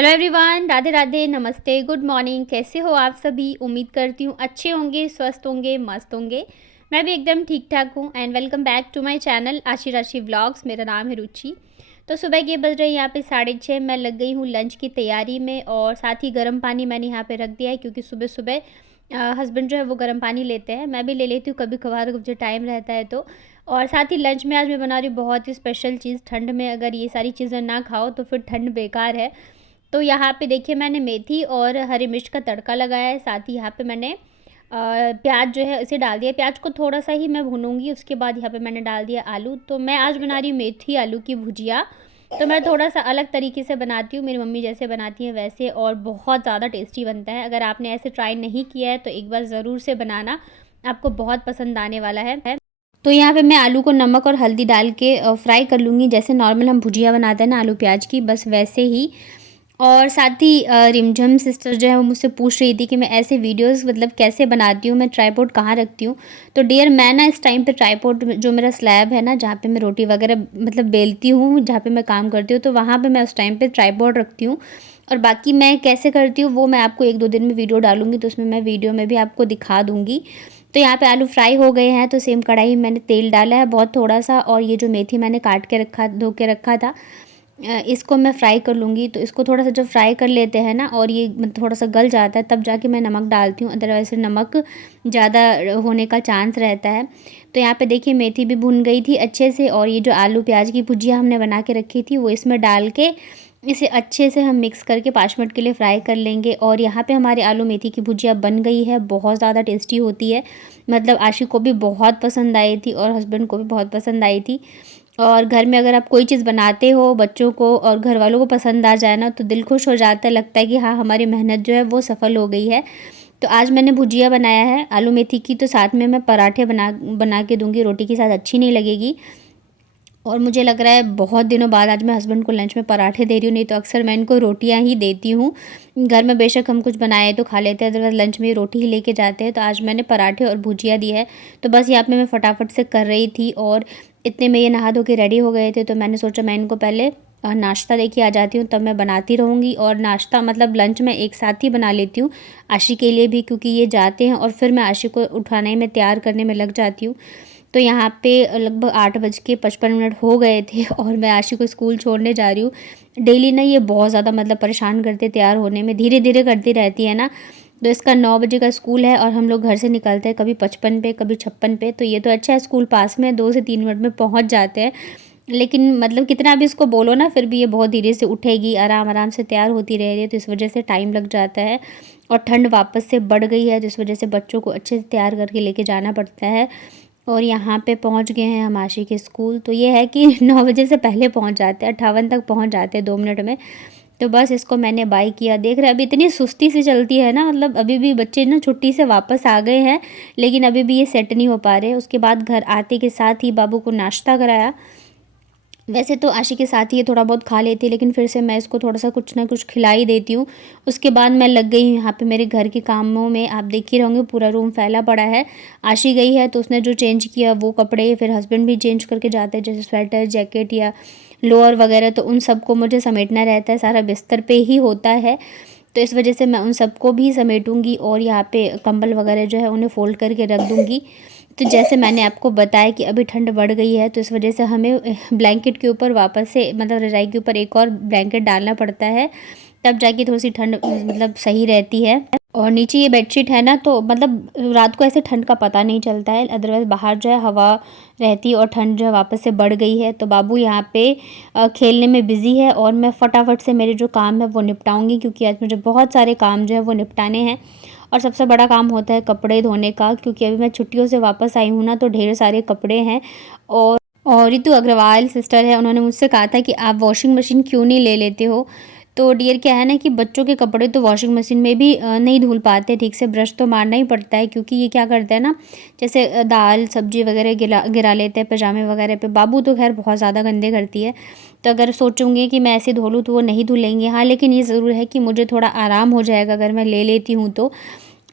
Hello everyone, Radhe Radhe, नमस्ते, good morning. कैसे हो आप सभी? उम्मीद करती हूँ अच्छे होंगे, स्वस्थ होंगे, मस्त होंगे। मैं भी एकदम ठीक ठाक हूँ। And welcome back to my channel Ashi Rashi vlogs. मेरा नाम है रुचि। तो सुबह के बज रहे हैं यहाँ पे 6:30। मैं लग गई हूँ लंच की तैयारी में और साथ ही गर्म पानी मैंने यहाँ पे रख दिया है, क्योंकि सुबह सुबह हस्बैंड जो है वो गर्म पानी लेते हैं। मैं भी ले लेती हूँ कभी कभार, मुझे टाइम रहता है तो। और साथ ही लंच में आज मैं बना रही हूँ बहुत ही स्पेशल चीज़। ठंड में अगर ये सारी चीज़ें ना खाओ तो फिर ठंड बेकार है। तो यहाँ पे देखिए, मैंने मेथी और हरी मिर्च का तड़का लगाया है। साथ ही यहाँ पे मैंने प्याज जो है इसे डाल दिया। प्याज को थोड़ा सा ही मैं भूनूंगी, उसके बाद यहाँ पे मैंने डाल दिया आलू। तो मैं आज बना रही हूँ मेथी आलू की भुजिया। तो मैं थोड़ा सा अलग तरीके से बनाती हूँ, मेरी मम्मी जैसे बनाती हैं वैसे, और बहुत ज़्यादा टेस्टी बनता है। अगर आपने ऐसे ट्राई नहीं किया है तो एक बार ज़रूर से बनाना, आपको बहुत पसंद आने वाला है। तो यहाँ पे मैं आलू को नमक और हल्दी डाल के फ्राई कर लूँगी, जैसे नॉर्मल हम भुजिया बनाते हैं ना आलू प्याज की, बस वैसे ही। और साथ ही रिमझम सिस्टर जो है वो मुझसे पूछ रही थी कि मैं ऐसे वीडियोस मतलब कैसे बनाती हूँ, मैं ट्राइपॉड कहाँ रखती हूँ। तो डियर, मैं ना इस टाइम पे ट्राइपॉड जो मेरा स्लैब है ना, जहाँ पे मैं रोटी वगैरह मतलब बेलती हूँ, जहाँ पे मैं काम करती हूँ, तो वहाँ पे मैं उस टाइम पे ट्राइपॉड रखती हूँ। और बाकी मैं कैसे करती हूँ वो मैं आपको 1-2 दिन में वीडियो डालूँगी, तो उसमें मैं वीडियो में भी आपको दिखा दूँगी। तो यहाँ पे आलू फ्राई हो गए हैं, तो सेम कढ़ाई में मैंने तेल डाला है बहुत थोड़ा सा, और ये जो मेथी मैंने काट के रखा, धो के रखा था, इसको मैं फ्राई कर लूँगी। तो इसको थोड़ा सा जब फ्राई कर लेते हैं ना, और ये थोड़ा सा गल जाता है, तब जाके मैं नमक डालती हूँ, अदरवाइज़ नमक ज़्यादा होने का चांस रहता है। तो यहाँ पे देखिए मेथी भी भुन गई थी अच्छे से, और ये जो आलू प्याज की भुजिया हमने बना के रखी थी वो इसमें डाल के इसे अच्छे से हम मिक्स करके 5 मिनट के लिए फ्राई कर लेंगे। और यहाँ पे हमारी आलू मेथी की भुजिया बन गई है, बहुत ज़्यादा टेस्टी होती है। मतलब आशी को भी बहुत पसंद आई थी और हस्बैंड को भी बहुत पसंद आई थी। और घर में अगर आप कोई चीज़ बनाते हो बच्चों को और घर वालों को पसंद आ जाए ना, तो दिल खुश हो जाता है, लगता है कि हाँ, हमारी मेहनत जो है वो सफल हो गई है। तो आज मैंने भुजिया बनाया है आलू मेथी की, तो साथ में मैं पराठे बना बना के दूंगी, रोटी के साथ अच्छी नहीं लगेगी। और मुझे लग रहा है बहुत दिनों बाद आज मैं हस्बैंड को लंच में पराठे दे रही हूँ, नहीं तो अक्सर मैं इनको रोटियाँ ही देती हूँ। घर में बेशक हम कुछ बनाए तो खा लेते हैं, अदरवाइज़ लंच में रोटी ही लेके जाते हैं। तो आज मैंने पराठे और भुजिया दी है। तो बस यहाँ पे मैं फटाफट से कर रही थी, और इतने में ये नहा धो के रेडी हो गए थे। तो मैंने सोचा मैं इनको पहले नाश्ता लेके आ जाती हूँ, तब मैं बनाती रहूँगी। और नाश्ता मतलब लंच में एक साथ ही बना लेती हूँ आशी के लिए भी, क्योंकि ये जाते हैं और फिर मैं आशी को उठाने में, तैयार करने में लग जाती हूँ। तो यहाँ पे लगभग 8:55 हो गए थे और मैं आशी को स्कूल छोड़ने जा रही हूँ। डेली ना ये बहुत ज़्यादा मतलब परेशान करते तैयार होने में, धीरे धीरे करती रहती है ना। तो इसका 9 बजे का स्कूल है, और हम लोग घर से निकलते हैं कभी 55 पे कभी 56 पे। तो ये तो अच्छा है, स्कूल पास में 2 से 3 मिनट में पहुँच जाते हैं। लेकिन मतलब कितना भी इसको बोलो ना, फिर भी ये बहुत धीरे से उठेगी, आराम आराम से तैयार होती रह रही है, तो इस वजह से टाइम लग जाता है। और ठंड वापस से बढ़ गई है, जिस वजह से बच्चों को अच्छे से तैयार करके लेके जाना पड़ता है। और यहाँ पे पहुँच गए हैं हम आशी के स्कूल। तो ये है कि 9 बजे से पहले पहुँच जाते हैं, 58 तक पहुँच जाते हैं 2 मिनट में। तो बस इसको मैंने बाय किया। देख रहे हैं अभी इतनी सुस्ती से चलती है ना, मतलब अभी भी बच्चे ना छुट्टी से वापस आ गए हैं, लेकिन अभी भी ये सेट नहीं हो पा रहे। उसके बाद घर आते के साथ ही बाबू को नाश्ता कराया। वैसे तो आशी के साथ ही ये थोड़ा बहुत खा लेती है, लेकिन फिर से मैं इसको थोड़ा सा कुछ ना कुछ खिला ही देती हूँ। उसके बाद मैं लग गई हूँ यहाँ पे मेरे घर के कामों में। आप देख ही रहोगे पूरा रूम फैला पड़ा है। आशी गई है तो उसने जो चेंज किया वो कपड़े फिर हस्बैंड भी चेंज करके जाते हैं, जैसे स्वेटर जैकेट या लोअर वगैरह, तो उन सबको मुझे समेटना रहता है, सारा बिस्तर पे ही होता है। तो इस वजह से मैं उन सबको भी समेटूंगी, और यहाँ पे कंबल वगैरह जो है उन्हें फ़ोल्ड करके रख दूँगी। तो जैसे मैंने आपको बताया कि अभी ठंड बढ़ गई है, तो इस वजह से हमें ब्लैंकेट के ऊपर वापस से मतलब रज़ाई के ऊपर एक और ब्लैंकेट डालना पड़ता है, तब जाके थोड़ी सी ठंड मतलब सही रहती है। और नीचे ये बेडशीट है ना, तो मतलब रात को ऐसे ठंड का पता नहीं चलता है, अदरवाइज़ बाहर जो है हवा रहती है और ठंड जो है वापस से बढ़ गई है। तो बाबू यहाँ पे खेलने में बिज़ी है, और मैं फटाफट से मेरे जो काम है वो निपटाऊंगी, क्योंकि आज मुझे बहुत सारे काम जो है वो निपटाने हैं। और सबसे बड़ा काम होता है कपड़े धोने का, क्योंकि अभी मैं छुट्टियों से वापस आई हूँ ना, तो ढेर सारे कपड़े हैं। और रितु अग्रवाल सिस्टर है, उन्होंने मुझसे कहा था कि आप वॉशिंग मशीन क्यों नहीं ले लेते हो। तो डियर क्या है ना कि बच्चों के कपड़े तो वॉशिंग मशीन में भी नहीं धुल पाते ठीक से, ब्रश तो मारना ही पड़ता है, क्योंकि ये क्या करते हैं ना, जैसे दाल सब्जी वगैरह गिरा गिरा लेते हैं पजामे वगैरह पे। बाबू तो खैर बहुत ज़्यादा गंदे करती है, तो अगर सोचूंगी कि मैं ऐसे धो लूँ तो वो नहीं धुलेंगे। हाँ, लेकिन ये ज़रूर है कि मुझे थोड़ा आराम हो जाएगा अगर मैं ले लेती हूँ तो।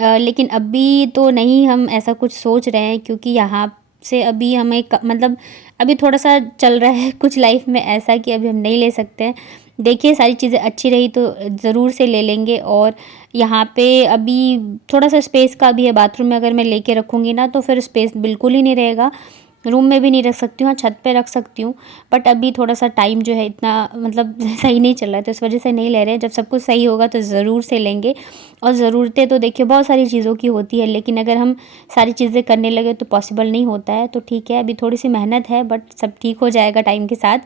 लेकिन अभी तो नहीं हम ऐसा कुछ सोच रहे हैं, क्योंकि यहाँ से अभी हमें मतलब अभी थोड़ा सा चल रहा है कुछ लाइफ में ऐसा कि अभी हम नहीं ले सकते हैं। देखिए सारी चीज़ें अच्छी रही तो ज़रूर से ले लेंगे। और यहाँ पे अभी थोड़ा-सा स्पेस का भी है, बाथरूम में अगर मैं लेके रखूँगी ना तो फिर स्पेस बिल्कुल ही नहीं रहेगा। रूम में भी नहीं रख सकती हूँ, हाँ, छत पे रख सकती हूँ, बट अभी थोड़ा-सा टाइम जो है इतना मतलब सही नहीं चल रहा है, तो इस वजह से नहीं ले रहे हैं। जब सब कुछ सही होगा तो ज़रूर से लेंगे। और ज़रूरतें तो देखिए बहुत सारी चीज़ों की होती है, लेकिन अगर हम सारी चीज़ें करने लगे तो पॉसिबल नहीं होता है। तो ठीक है, अभी थोड़ी-सी मेहनत है, बट सब ठीक हो जाएगा टाइम के साथ।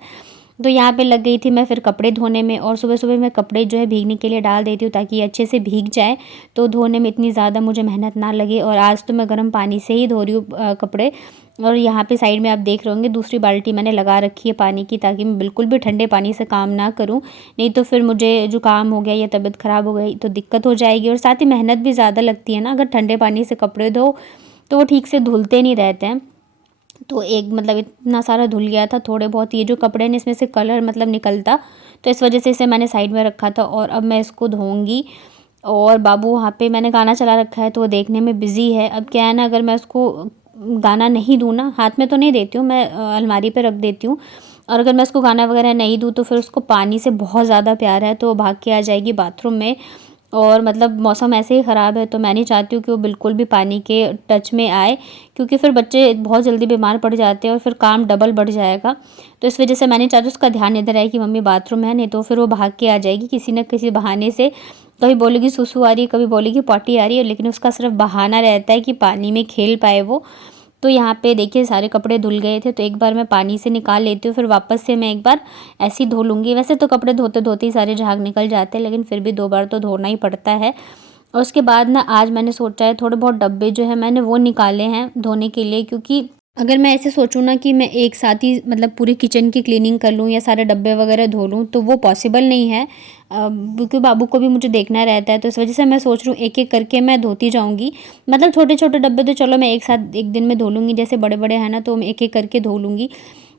तो यहाँ पे लग गई थी मैं फिर कपड़े धोने में, और सुबह-सुबह मैं कपड़े जो है भीगने के लिए डाल देती हूँ ताकि ये अच्छे से भीग जाए, तो धोने में इतनी ज़्यादा मुझे मेहनत ना लगे। और आज तो मैं गर्म पानी से ही धो रही हूँ कपड़े। और यहाँ पे साइड में आप देख रहे होंगे दूसरी बाल्टी मैंने लगा रखी है पानी की, ताकि मैं बिल्कुल भी ठंडे पानी से काम ना करूँ, नहीं तो फिर मुझे जुकाम हो गया या तबीयत ख़राब हो गई तो दिक्कत हो जाएगी। और साथ ही मेहनत भी ज़्यादा लगती है ना, अगर ठंडे पानी से कपड़े धो तो वो ठीक से धुलते नहीं रहते हैं। तो एक मतलब इतना सारा धुल गया था, थोड़े बहुत ये जो कपड़े हैं इसमें से कलर मतलब निकलता, तो इस वजह से इसे मैंने साइड में रखा था। और अब मैं इसको धोऊंगी। और बाबू वहाँ पे मैंने गाना चला रखा है तो वो देखने में बिज़ी है। अब क्या है ना, अगर मैं उसको गाना नहीं दूँ ना, हाथ में तो नहीं देती हूँ मैं, अलमारी पे रख देती हूँ। और अगर मैं उसको गाना वगैरह नहीं दूँ तो फिर उसको पानी से बहुत ज़्यादा प्यार है, तो वो भाग के आ जाएगी बाथरूम में। और मतलब मौसम ऐसे ही ख़राब है तो मैं नहीं चाहती हूँ कि वो बिल्कुल भी पानी के टच में आए, क्योंकि फिर बच्चे बहुत जल्दी बीमार पड़ जाते हैं और फिर काम डबल बढ़ जाएगा। तो इस वजह से मैं नहीं चाहती उसका ध्यान इधर आए कि मम्मी बाथरूम है, नहीं तो फिर वो भाग के आ जाएगी किसी न किसी बहाने से। कभी बोलेगी सुसु आ रही है, कभी बोलेगी पॉटी आ रही है, लेकिन उसका सिर्फ बहाना रहता है कि पानी में खेल पाए वो। तो यहाँ पे देखिए सारे कपड़े धुल गए थे, तो एक बार मैं पानी से निकाल लेती हूँ, फिर वापस से मैं एक बार ऐसे ही धो लूँगी। वैसे तो कपड़े धोते धोते ही सारे झाग निकल जाते हैं, लेकिन फिर भी 2 बार तो धोना ही पड़ता है। और उसके बाद ना आज मैंने सोचा है थोड़े बहुत डब्बे जो है मैंने वो निकाले हैं धोने के लिए, क्योंकि अगर मैं ऐसे सोचूँ ना कि मैं एक साथ ही मतलब पूरी किचन की क्लीनिंग कर लूँ या सारे डब्बे वगैरह धो लूँ तो वो पॉसिबल नहीं है, क्योंकि बाबू को भी मुझे देखना रहता है। तो इस वजह से मैं सोच रही हूँ एक एक करके मैं धोती जाऊँगी। मतलब छोटे छोटे डब्बे तो चलो मैं एक साथ एक दिन में धो लूँगी, जैसे बड़े बड़े हैं ना तो मैं एक एक करके धो लूँगी।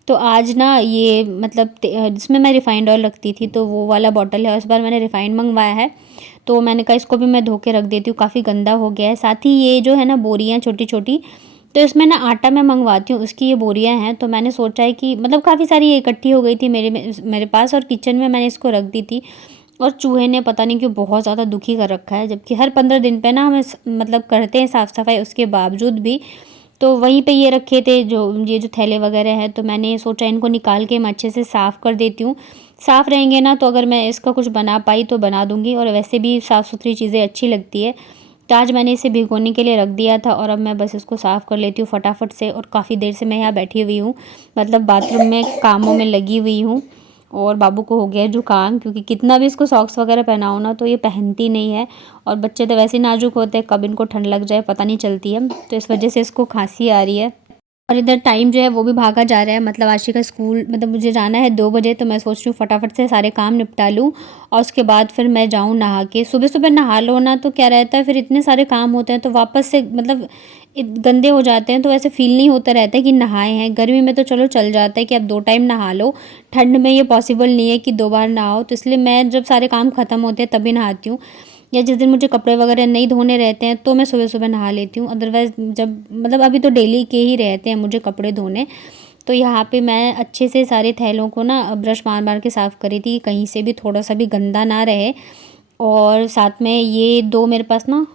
तो आज ना ये मतलब जिसमें मैं रिफ़ाइंड ऑयल रखती थी तो वो वाला बॉटल है, इस बार मैंने रिफ़ाइंड मंगवाया है, तो मैंने कहा इसको भी मैं धो के रख देती हूँ, काफ़ी गंदा हो गया है। साथ ही ये जो है ना बोरियाँ छोटी छोटी, तो इसमें ना आटा मैं मंगवाती हूँ, उसकी ये बोरियाँ हैं। तो मैंने सोचा है कि मतलब काफ़ी सारी ये इकट्ठी हो गई थी मेरे पास, और किचन में मैंने इसको रख दी थी। और चूहे ने पता नहीं क्यों बहुत ज़्यादा दुखी कर रखा है, जबकि हर 15 दिन पे ना हम मतलब करते हैं साफ़ सफाई, उसके बावजूद भी। तो वहीं पे ये रखे थे जो ये जो थैले वगैरह हैं, तो मैंने सोचा इनको निकाल के मैं अच्छे से साफ़ कर देती हूँ। साफ़ रहेंगे ना तो अगर मैं इसका कुछ बना पाई तो बना दूँगी, और वैसे भी साफ़ सुथरी चीज़ें अच्छी लगती है। तो आज मैंने इसे भिगोने के लिए रख दिया था, और अब मैं बस इसको साफ़ कर लेती हूँ फटाफट से। और काफ़ी देर से मैं यहाँ बैठी हुई हूँ, मतलब बाथरूम में कामों में लगी हुई हूँ। और बाबू को हो गया है जुकाम, क्योंकि कितना भी इसको सॉक्स वगैरह पहनाओ ना तो ये पहनती नहीं है। और बच्चे तो वैसे ही नाजुक होते हैं, कब इनको ठंड लग जाए पता नहीं चलती है, तो इस वजह से इसको खांसी आ रही है। और इधर टाइम जो है वो भी भागा जा रहा है, मतलब आशी का स्कूल मतलब मुझे जाना है 2 बजे, तो मैं सोच रही हूँ फटाफट से सारे काम निपटा लूँ और उसके बाद फिर मैं जाऊँ नहा के। सुबह सुबह नहा लो ना तो क्या रहता है, फिर इतने सारे काम होते हैं तो वापस से मतलब गंदे हो जाते हैं, तो ऐसे फील नहीं होता रहता है कि नहाए हैं। गर्मी में तो चलो चल जाता है कि अब 2 टाइम नहा लो, ठंड में ये पॉसिबल नहीं है कि 2 बार नहाओ। तो इसलिए मैं जब सारे काम ख़त्म होते हैं तभी नहाती हूँ, या जिस दिन मुझे कपड़े वगैरह नहीं धोने रहते हैं तो मैं सुबह सुबह नहा लेती हूँ। अदरवाइज़ जब मतलब अभी तो डेली के ही रहते हैं मुझे कपड़े धोने। तो यहाँ पे मैं अच्छे से सारे थैलों को ना ब्रश मार मार के साफ़ करी थी, कहीं से भी थोड़ा सा भी गंदा ना रहे। और साथ में ये 2 मेरे पास ना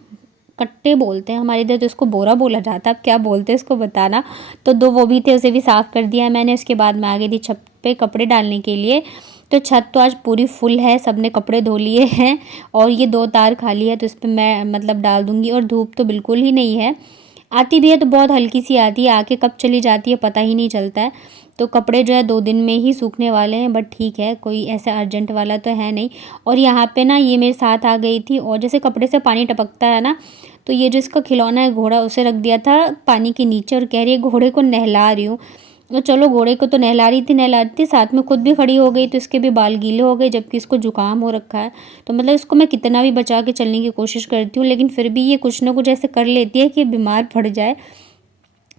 कट्टे बोलते हैं हमारे इधर, तो इसको बोरा बोला जाता है, अब क्या बोलते हैं इसको बताना। तो 2 वो भी थे, उसे भी साफ़ कर दिया मैंने। उसके बाद मैं आ गई थी छत पे कपड़े डालने के लिए। तो छत तो आज पूरी फुल है, सबने कपड़े धो लिए हैं, और ये 2 तार खाली है तो इस पे मैं मतलब डाल दूँगी। और धूप तो बिल्कुल ही नहीं है, आती भी है तो बहुत हल्की सी आती है, आके कब चली जाती है पता ही नहीं चलता है। तो कपड़े जो है 2 दिन में ही सूखने वाले हैं, बट ठीक है, कोई ऐसा अर्जेंट वाला तो है नहीं। और यहाँ पे ना ये मेरे साथ आ गई थी, और जैसे कपड़े से पानी टपकता है ना, तो ये जो इसका खिलौना है घोड़ा, उसे रख दिया था पानी के नीचे, और कह रही है घोड़े को नहला रही हूँ। तो चलो घोड़े को तो नहला रही थी, साथ में खुद भी खड़ी हो गई, तो इसके भी बाल गीले हो गए, जबकि इसको जुकाम हो रखा है। तो मतलब इसको मैं कितना भी बचा के चलने की कोशिश करती हूँ, लेकिन फिर भी ये कुछ ना कुछ ऐसे कर लेती है कि बीमार पड़ जाए।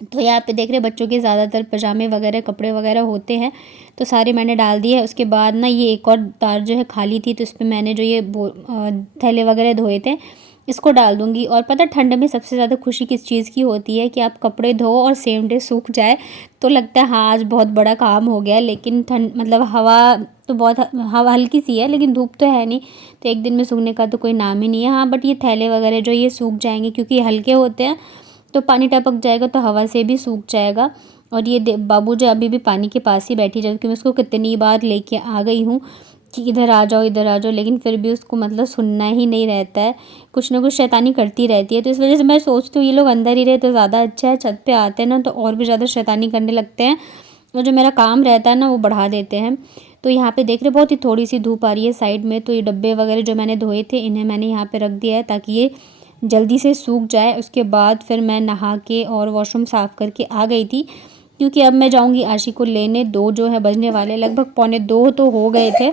तो यहाँ पे देख रहे बच्चों के ज़्यादातर पजामे वगैरह कपड़े वगैरह होते हैं, तो सारे मैंने डाल दिए। उसके बाद ना ये एक और तार जो है खाली थी, तो इस पे मैंने जो ये थैले वगैरह धोए थे इसको डाल दूँगी। और पता है ठंड में सबसे ज़्यादा खुशी किस चीज़ की होती है, कि आप कपड़े धो और सेम डे सूख जाए, तो लगता है हाँ आज बहुत बड़ा काम हो गया। लेकिन ठंड मतलब हवा तो बहुत हवा हल्की सी है, लेकिन धूप तो है नहीं, तो एक दिन में सूखने का तो कोई नाम ही नहीं है। हाँ बट ये थैले वगैरह जो ये सूख जाएंगे, क्योंकि ये हल्के होते हैं, तो पानी टपक जाएगा तो हवा से भी सूख जाएगा। और ये बाबू जो अभी भी पानी के पास ही बैठी जाए, क्योंकि मैं उसको कितनी बार लेके आ गई हूँ कि इधर आ जाओ इधर आ जाओ, लेकिन फिर भी उसको मतलब सुनना ही नहीं रहता है, कुछ ना कुछ शैतानी करती रहती है। तो इस वजह से मैं सोचती हूँ ये लोग अंदर ही रहे तो ज़्यादा अच्छा है, छत पे आते हैं ना तो और भी ज़्यादा शैतानी करने लगते हैं, और जो मेरा काम रहता है ना वो बढ़ा देते हैं। तो यहाँ पे देख रहे बहुत ही थोड़ी सी धूप आ रही है साइड में, तो ये डब्बे वगैरह जो मैंने धोए थे इन्हें मैंने यहाँ पे रख दिया है ताकि ये जल्दी से सूख जाए। उसके बाद फिर मैं नहा के और वॉशरूम साफ़ करके आ गई थी, क्योंकि अब मैं जाऊँगी आशी को लेने। 2 जो है बजने वाले, लगभग 1:45 तो हो गए थे।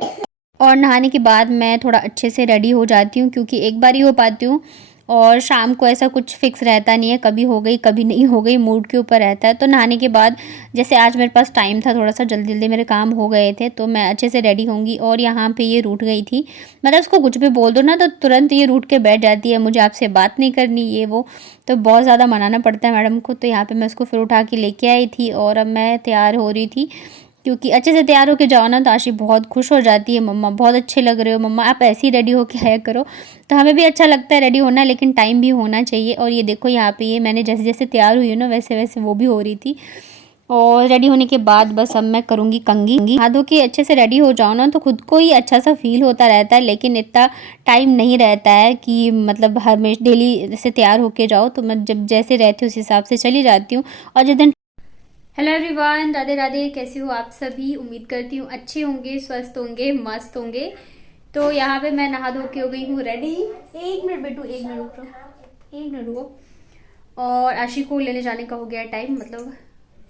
और नहाने के बाद मैं थोड़ा अच्छे से रेडी हो जाती हूँ, क्योंकि एक बार ही हो पाती हूँ, और शाम को ऐसा कुछ फ़िक्स रहता नहीं है, कभी हो गई कभी नहीं हो गई, मूड के ऊपर रहता है। तो नहाने के बाद जैसे आज मेरे पास टाइम था, थोड़ा सा जल्दी जल्दी मेरे काम हो गए थे, तो मैं अच्छे से रेडी होंगी। और यहाँ पे ये रूठ गई थी, मतलब उसको कुछ भी बोल दो ना तो तुरंत ये रूठ के बैठ जाती है, मुझे आपसे बात नहीं करनी ये वो, तो बहुत ज़्यादा मनाना पड़ता है मैडम को। तो यहाँ पर मैं उसको फिर उठा के लेके आई थी, और अब मैं तैयार हो रही थी, क्योंकि अच्छे से तैयार होके जाओ ना तो आशी बहुत खुश हो जाती है, मम्मा बहुत अच्छे लग रहे हो, मम्मा आप ऐसे ही रेडी होके आया करो। तो हमें भी अच्छा लगता है रेडी होना, लेकिन टाइम भी होना चाहिए। और ये देखो यहाँ पे ये मैंने जैसे जैसे तैयार हुई हूँ ना वैसे वैसे वो भी हो रही थी। और रेडी होने के बाद बस अब मैं करूँगी कंघी। नहा धो के अच्छे से रेडी हो जाओ ना तो खुद को ही अच्छा सा फील होता रहता है, लेकिन इतना टाइम नहीं रहता है कि मतलब हमेशा डेली से तैयार होके जाओ। तो मैं जब जैसे रहती हूँ उस हिसाब से चली जाती हूँ। और जिस दिन हेलो एवरीवन, राधे राधे, कैसे हो आप सभी? उम्मीद करती हूँ अच्छे होंगे, स्वस्थ होंगे, मस्त होंगे। तो यहाँ पे मैं नहा धो के हो गई हूँ रेडी। 1 मिनट बेटू, 1 मिनट रुको, 1 मिनट रुको। और आशी को लेने जाने का हो गया टाइम, मतलब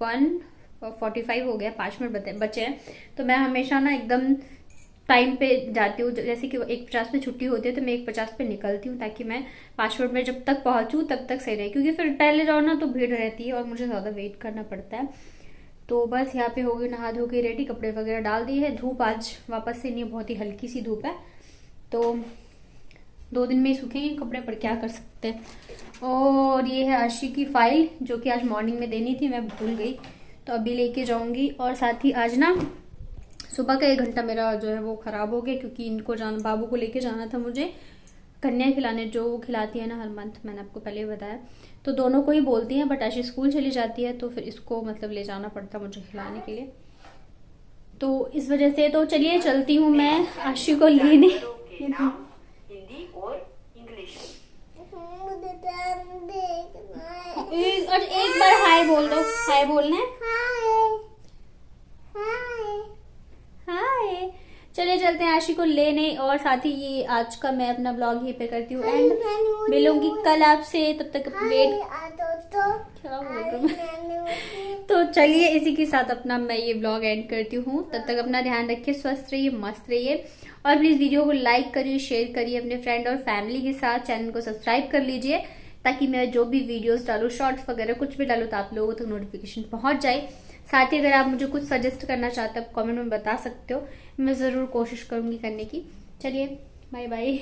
1:45 हो गया, 5 मिनट बचे हैं। तो मैं हमेशा ना एकदम टाइम पे जाती हूँ, जैसे कि 1:50 पे छुट्टी होती है तो मैं 1:50 पे निकलती हूँ, ताकि मैं 5 मिनट में जब तक पहुँचूँ तब तक सही रहे, क्योंकि फिर पहले जाओ ना तो भीड़ रहती है और मुझे ज़्यादा वेट करना पड़ता है। तो बस यहाँ पे हो गई नहा धो के रेडी, कपड़े वगैरह डाल दिए है। धूप आज वापस से नहीं, बहुत ही हल्की सी धूप है, तो 2 दिन में ही सूखेंगे कपड़े, पर क्या कर सकते हैं। और ये है आशी की फाइल जो कि आज मॉर्निंग में देनी थी, मैं भूल गई, तो अभी लेके जाऊंगी। और साथ ही आज ना सुबह का 1 घंटा मेरा जो है वो ख़राब हो गया, क्योंकि इनको बाबू को लेके जाना था मुझे कन्या खिलाने, जो वो खिलाती है ना हर मंथ, मैंने आपको पहले बताया। तो दोनों को ही बोलती हैं, बट आशी स्कूल चली जाती है तो फिर इसको मतलब ले जाना पड़ता मुझे खिलाने के लिए, तो इस वजह से। तो चलिए चलती हूँ मैं आशी को लेने। हिंदी और इंग्लिश। और एक बार हाय बोल दो, हाय बोलना है, हाय। चलिए चलते हैं आशी को लेने। और साथ ही ये आज का मैं अपना ब्लॉग यहीं पे करती हूँ एंड मिलूंगी कल आपसे, तब तक वेट क्या बोल रहा हूँ। तो चलिए इसी के साथ अपना मैं ये ब्लॉग एंड करती हूँ। तब तक अपना ध्यान रखिए, स्वस्थ रहिए, मस्त रहिए, और प्लीज वीडियो को लाइक करिए, शेयर करिए अपने फ्रेंड और फैमिली के साथ। चैनल को सब्सक्राइब कर लीजिए ताकि मैं जो भी वीडियोस डालूँ, शॉर्ट्स वगैरह कुछ भी डालूँ तो आप लोगों तक नोटिफिकेशन पहुंच जाए। साथ ही अगर आप मुझे कुछ सजेस्ट करना चाहते हो आप कमेंट में बता सकते हो, मैं ज़रूर कोशिश करूंगी करने की। चलिए बाय बाय।